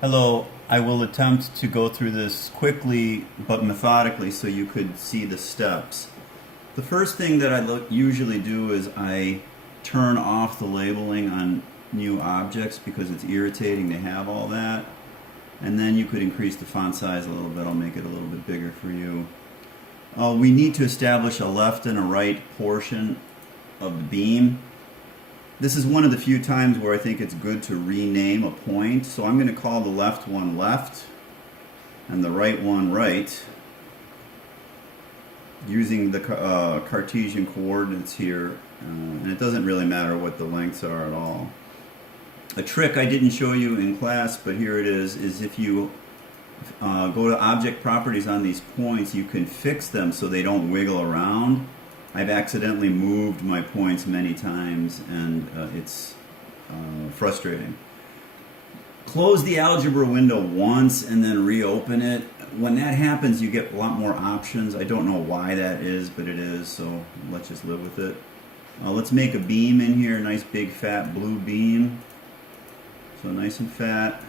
Hello, I will attempt to go through this quickly but methodically so you could see the steps. The first thing that I usually do is I turn off the labeling on new objects because it's irritating to have all that. And then you could increase the font size a little bit. I'll make it a little bit bigger for you. We need to establish a left and a right portion of the beam. This is one of the few times where I think it's good to rename a point. So I'm going to call the left one left and the right one right, using the Cartesian coordinates here. And it doesn't really matter what the lengths are at all. A trick I didn't show you in class, but here it is if you go to object properties on these points, you can fix them so they don't wiggle around. I've accidentally moved my points many times, and it's frustrating. Close the algebra window once and then reopen it. When that happens, you get a lot more options. I don't know why that is, but it is, so let's just live with it. Let's make a beam in here, nice big fat blue beam. So nice and fat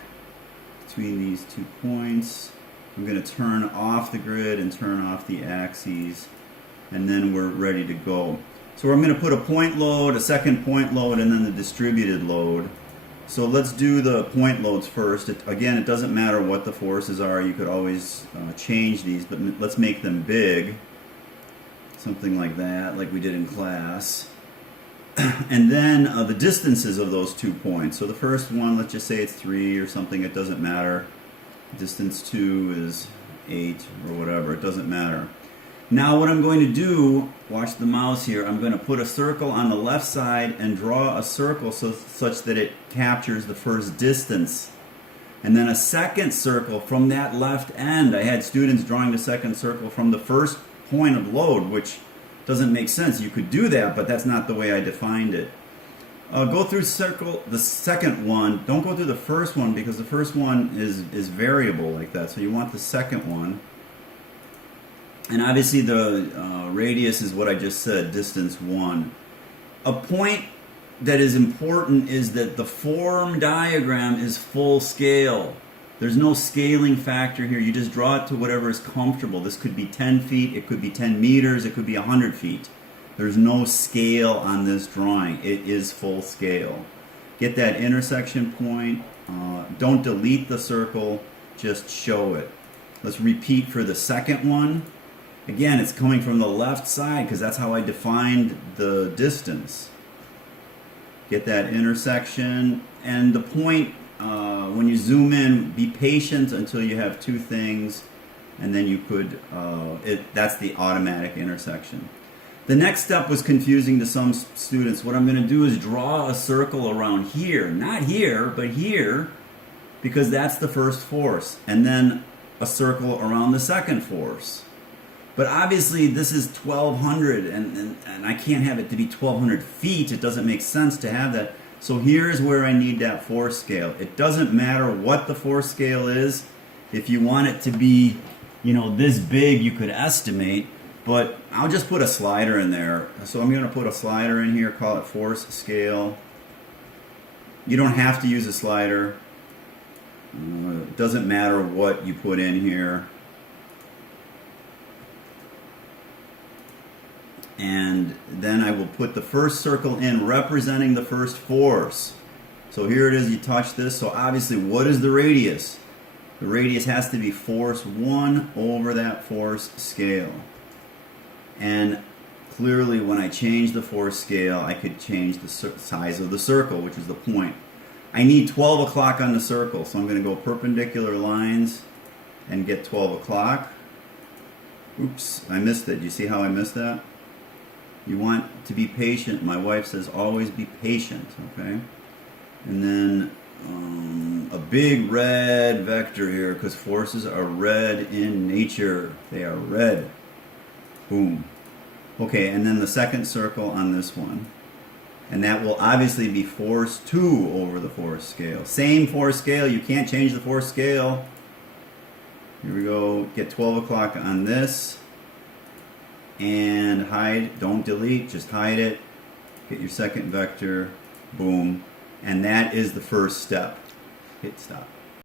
between these 2 points. I'm going to turn off the grid and turn off the axes, and then we're ready to go. So I'm going to put a point load, a second point load, and then the distributed load. So let's do the point loads first. Again, it doesn't matter what the forces are. You could always change these, but let's make them big. Something like that, like we did in class. And then the distances of those 2 points. So the first one, let's just say it's 3 or something. It doesn't matter. Distance 2 is 8 or whatever. It doesn't matter. Now what I'm going to do, watch the mouse here, I'm going to put a circle on the left side and draw a circle such that it captures the first distance. And then a second circle from that left end. I had students drawing the second circle from the first point of load, which doesn't make sense. You could do that, but that's not the way I defined it. Go through circle the second one. Don't go through the first one because the first one is variable like that. So you want the second one. And obviously the radius is what I just said, distance 1. A point that is important is that the form diagram is full scale. There's no scaling factor here. You just draw it to whatever is comfortable. This could be 10 feet, it could be 10 meters, it could be 100 feet. There's no scale on this drawing. It is full scale. Get that intersection point. Don't delete the circle, just show it. Let's repeat for the second one. Again, it's coming from the left side because that's how I defined the distance. Get that intersection, and the point, when you zoom in, be patient until you have 2 things, and then you could, that's the automatic intersection. The next step was confusing to some students. What I'm going to do is draw a circle around here, not here, but here, because that's the first force, and then a circle around the second force. But obviously this is 1200 and I can't have it to be 1200 feet. It doesn't make sense to have that. So here's where I need that force scale. It doesn't matter what the force scale is. If you want it to be, this big, you could estimate, but I'll just put a slider in there. So I'm going to put a slider in here, call it force scale. You don't have to use a slider. It doesn't matter what you put in here. And then I will put the first circle in representing the first force. So here it is, you touch this. So obviously, what is the radius? The radius has to be force 1 over that force scale. And clearly when I change the force scale, I could change the size of the circle, which is the point. I need 12 o'clock on the circle, so I'm going to go perpendicular lines and get 12 o'clock. Oops, I missed it. You see how I missed that? You want to be patient. My wife says always be patient, okay? And then a big red vector here because forces are red in nature. They are red. Boom. Okay, and then the second circle on this one. And that will obviously be force 2 over the force scale. Same force scale. You can't change the force scale. Here we go. Get 12 o'clock on this. And hide, don't delete, just hide it. Get your second vector, boom. And that is the first step. Hit stop.